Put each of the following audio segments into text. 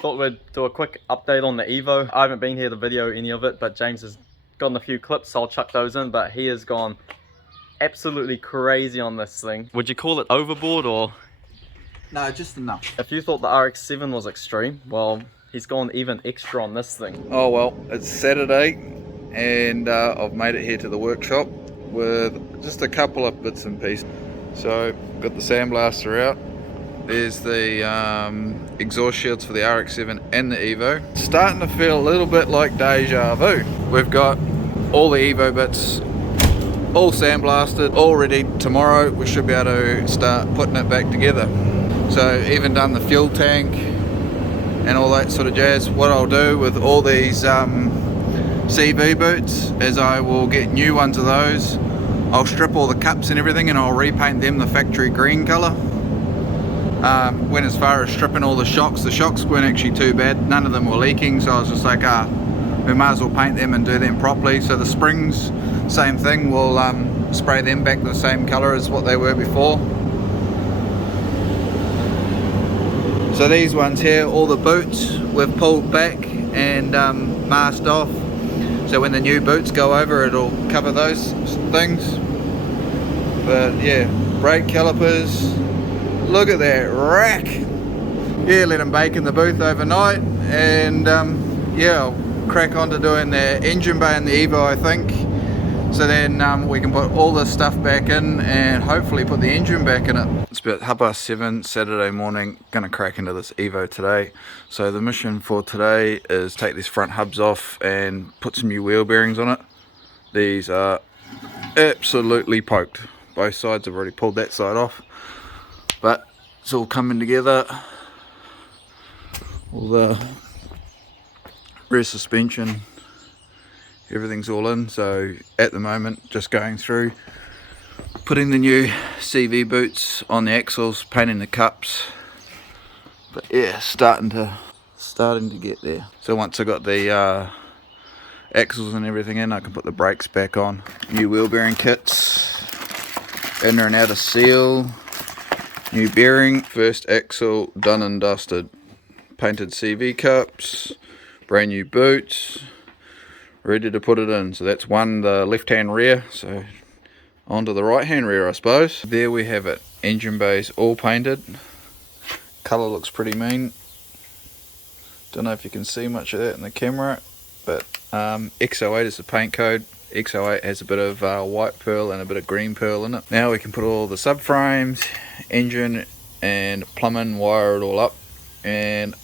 Thought we'd do a quick update on the EVO. I haven't been here to video any of it, but James has gotten a few clips, so I'll chuck those in. But he has gone absolutely crazy on this thing. Would you call it overboard or? No, just enough. If you thought the RX-7 was extreme, well, he's gone even extra on this thing. Oh well, it's Saturday and I've made it here to the workshop with just a couple of bits and pieces. So, got the sandblaster out. There's the exhaust shields for the RX-7 and the EVO. It's starting to feel a little bit like deja vu. We've got all the EVO bits all sandblasted, all ready. Tomorrow we should be able to start putting it back together. So even done the fuel tank and all that sort of jazz. What I'll do with all these CV boots is I will get new ones of those. I'll strip all the cups and everything and I'll repaint them the factory green colour. When as far as stripping all the shocks weren't actually too bad. None of them were leaking, so I was just like, we might as well paint them and do them properly. So the springs, same thing, we'll spray them back the same colour as what they were before. So these ones here, all the boots we've pulled back and masked off. So when the new boots go over, it'll cover those things. But yeah, brake calipers. Look at that rack. Yeah, let them bake in the booth overnight, and yeah, I'll crack on to doing the engine bay and the EVO, I think. So then we can put all this stuff back in and hopefully put the engine back in it. It's about 7:30 Saturday morning. Gonna crack into this EVO today. So the mission for today is take these front hubs off and put some new wheel bearings on it. These are absolutely poked. Both sides, I've already pulled that side off. But it's all coming together. All the rear suspension, everything's all in. So at the moment, just going through, putting the new CV boots on the axles, painting the cups. But yeah, starting to get there. So once I got the axles and everything in, I can put the brakes back on. New wheel bearing kits, inner and outer seal. New bearing, first axle done and dusted. Painted CV cups, brand new boots, ready to put it in. So that's the left hand rear, so onto the right hand rear I suppose. There we have it, engine bays all painted. Colour looks pretty mean. Don't know if you can see much of that in the camera, but X08 is the paint code. X08 has a bit of white pearl and a bit of green pearl in it. Now we can put all the subframes, engine and plumbing, wire it all up, and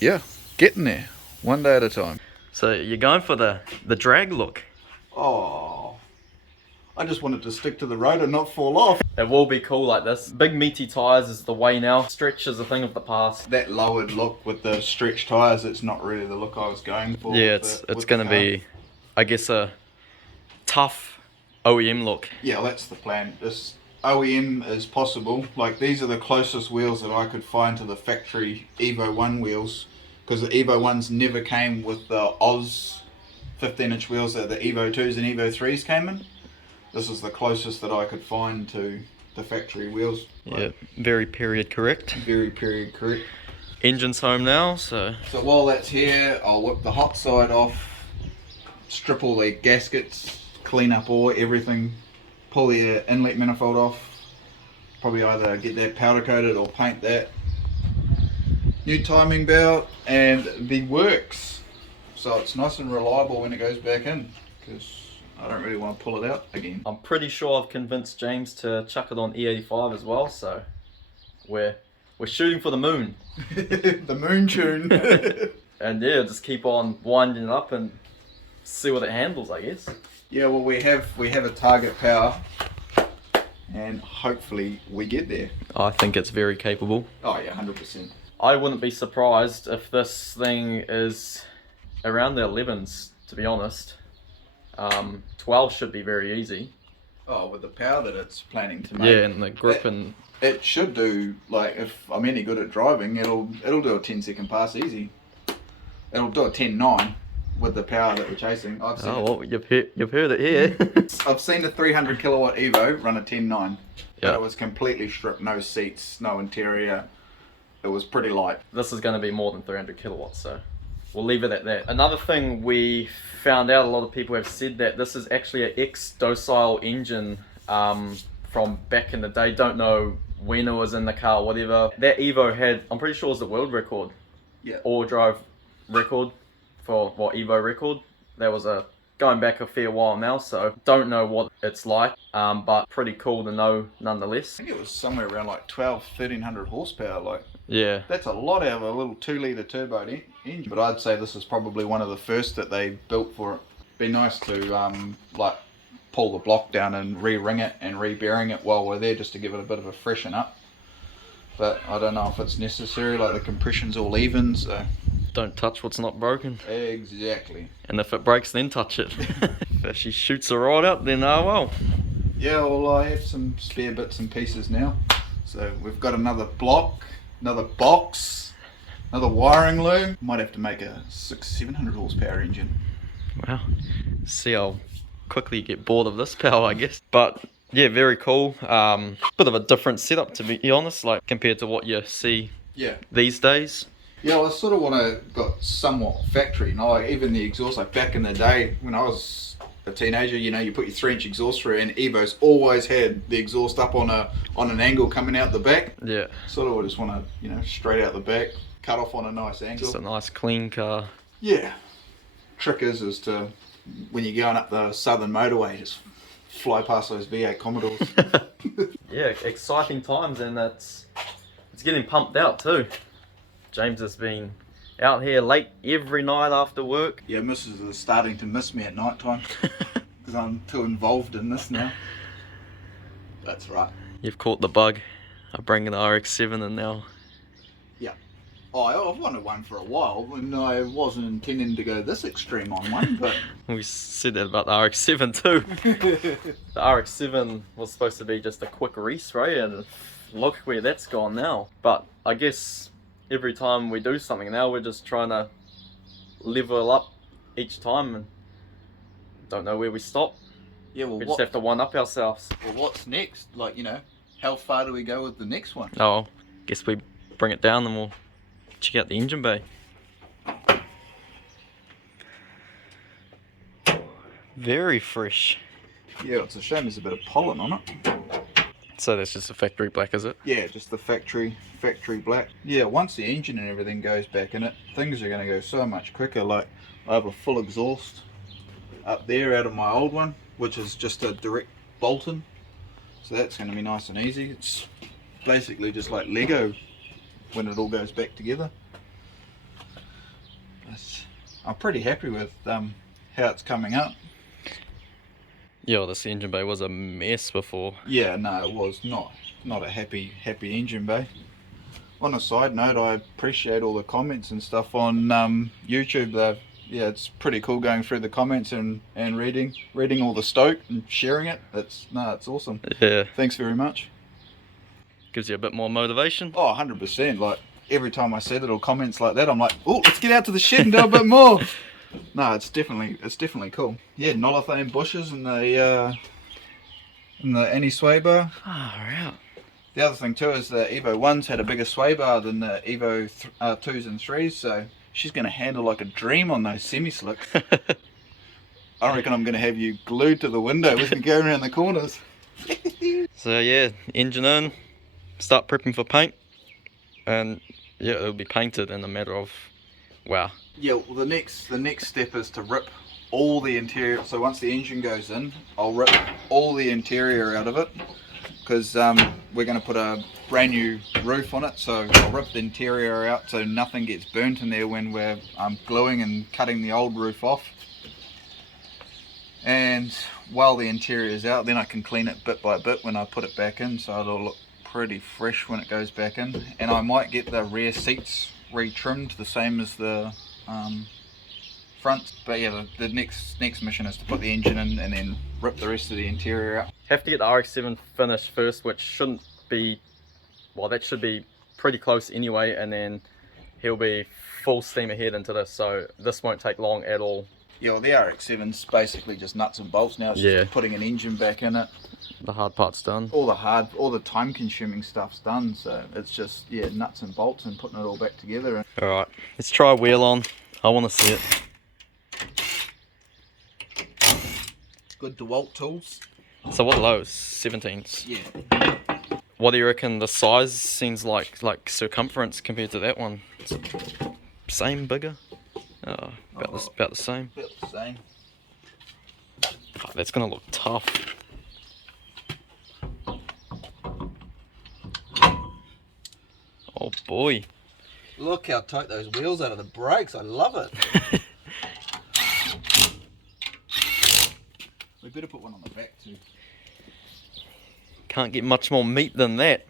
yeah, getting there one day at a time. So you're going for the drag look. Oh, I just wanted to stick to the road and not fall off. It will be cool like this. Big meaty tyres is the way now. Stretch is a thing of the past. That lowered look with the stretch tyres, it's not really the look I was going for. Yeah, it's going to be, I guess, a tough OEM look. Yeah, that's the plan. This OEM is possible. Like, these are the closest wheels that I could find to the factory EVO 1 wheels, because the EVO 1s never came with the Oz 15-inch wheels that the EVO 2s and EVO 3s came in. This is the closest that I could find to the factory wheels. Yeah, very period correct. Very period correct. Engine's home now, so while that's here, I'll whip the hot side off, strip all the gaskets, clean up everything, pull the inlet manifold off, probably either get that powder coated or paint that. New timing belt and the works, so it's nice and reliable when it goes back in, because I don't really want to pull it out again. I'm pretty sure I've convinced James to chuck it on E85 as well, so we're shooting for the moon. The moon tune. And yeah, just keep on winding it up and see what it handles, I guess. Yeah, well, we have a target power, and hopefully we get there. I think it's very capable. Oh yeah, 100%. I wouldn't be surprised if this thing is around the 11s, to be honest. 12 should be very easy. Oh, with the power that it's planning to make. Yeah, and the grip and... It should do, like, if I'm any good at driving, it'll do a 10-second pass easy. It'll do a 10.9 with the power that we're chasing. I've seen well, you've heard it here. I've seen a 300 kilowatt EVO run a 10.9. Yeah. It was completely stripped, no seats, no interior. it was pretty light. This is going to be more than 300 kilowatts, so we'll leave it at that. Another thing we found out, a lot of people have said that this is actually an ex-docile engine from back in the day. Don't know when it was in the car, whatever. That EVO had, I'm pretty sure it was the world record. Yeah. All drive record for what EVO record. That was going back a fair while now, so don't know what it's like, but pretty cool to know nonetheless. I think it was somewhere around like 1300 horsepower. Like, yeah, that's a lot out of a little 2-litre turbo engine. But I'd say this is probably one of the first that they built for it. Be nice to like pull the block down and re-ring it and re-bearing it while we're there, just to give it a bit of a freshen up. But I don't know if it's necessary. Like, the compression's all even, so don't touch what's not broken. exactly. And if it breaks, then touch it. If she shoots a rod up, then oh well. Yeah, well, I have some spare bits and pieces now. So we've got another block, another box, another wiring loom. Might have to make a 600-700 horsepower engine. Wow. See how quickly you get bored of this power, I guess. But yeah, very cool. Bit of a different setup, to be honest, like compared to what you see these days. Yeah, well, I sort of want to got somewhat factory. You know, like even the exhaust, like back in the day when I was a teenager, you know, you put your 3-inch exhaust through, and Evo's always had the exhaust up on an angle coming out the back. Yeah. Sort of just want to, you know, straight out the back, cut off on a nice angle. Just a nice clean car. Yeah. Trick is to, when you're going up the southern motorway, just fly past those V8 Commodores. Yeah, exciting times, and it's getting pumped out too. James has been out here late every night after work. Yeah, Mrs. is starting to miss me at night time because I'm too involved in this now. That's right. You've caught the bug of bringing the RX-7 in now. Yeah. Oh, I've wanted one for a while, and I wasn't intending to go this extreme on one, but we said that about the RX-7 too. The RX-7 was supposed to be just a quick respray, and look where that's gone now. But I guess every time we do something now, we're just trying to level up each time, and don't know where we stop. Yeah, well, we just have to one up ourselves. Well, what's next? Like, you know, how far do we go with the next one? Oh, guess we bring it down, and we'll check out the engine bay. Very fresh. Yeah, it's a shame there's a bit of pollen on it. So that's just a factory black, is it? Yeah, just the factory black. Yeah, once the engine and everything goes back in it, things are going to go so much quicker. Like, I have a full exhaust up there out of my old one, which is just a direct bolt-in. So that's going to be nice and easy. It's basically just like Lego when it all goes back together. I'm pretty happy with how it's coming up. Yeah, well, this engine bay was a mess before. Yeah, no, it was not a happy engine bay. On a side note, I appreciate all the comments and stuff on YouTube. Yeah, it's pretty cool going through the comments and reading all the stoke and sharing it. It's awesome. Yeah. Thanks very much. Gives you a bit more motivation. Oh, 100%. Like, every time I see little comments like that, I'm like, oh, let's get out to the shed and do a bit more. No, it's definitely cool. Yeah, Nolothane bushes and the anti-sway bar. Oh, right. The other thing too is the Evo 1's had a bigger sway bar than the Evo 2s and 3s, so she's going to handle like a dream on those semi-slicks. I reckon I'm going to have you glued to the window as we go around the corners. So yeah, engine in, start prepping for paint, and yeah, it'll be painted in a matter of, wow. Yeah, well, the next step is to rip all the interior. So once the engine goes in, I'll rip all the interior out of it, because we're going to put a brand new roof on it. So I'll rip the interior out so nothing gets burnt in there when we're gluing and cutting the old roof off. And while the interior is out, then I can clean it bit by bit when I put it back in, so it'll look pretty fresh when it goes back in. And I might get the rear seats re-trimmed the same as the front. But yeah, the next mission is to put the engine in and then rip the rest of the interior out. Have to get the RX-7 finished first, which shouldn't be, well, that should be pretty close anyway, and then he'll be full steam ahead into this, so this won't take long at all. Yeah, well, the RX-7's basically just nuts and bolts now. It's just putting an engine back in it. The hard part's done. All the time-consuming stuff's done. So it's just, yeah, nuts and bolts and putting it all back together. Alright, let's try a wheel on. I want to see it. Good DeWalt tools. So what are those? 17s? Yeah. What do you reckon the size seems like circumference compared to that one? Same, bigger? Oh, about the same. About the same. Oh, that's gonna look tough. Oh boy. Look how tight those wheels are to the brakes. I love it. We better put one on the back too. Can't get much more meat than that.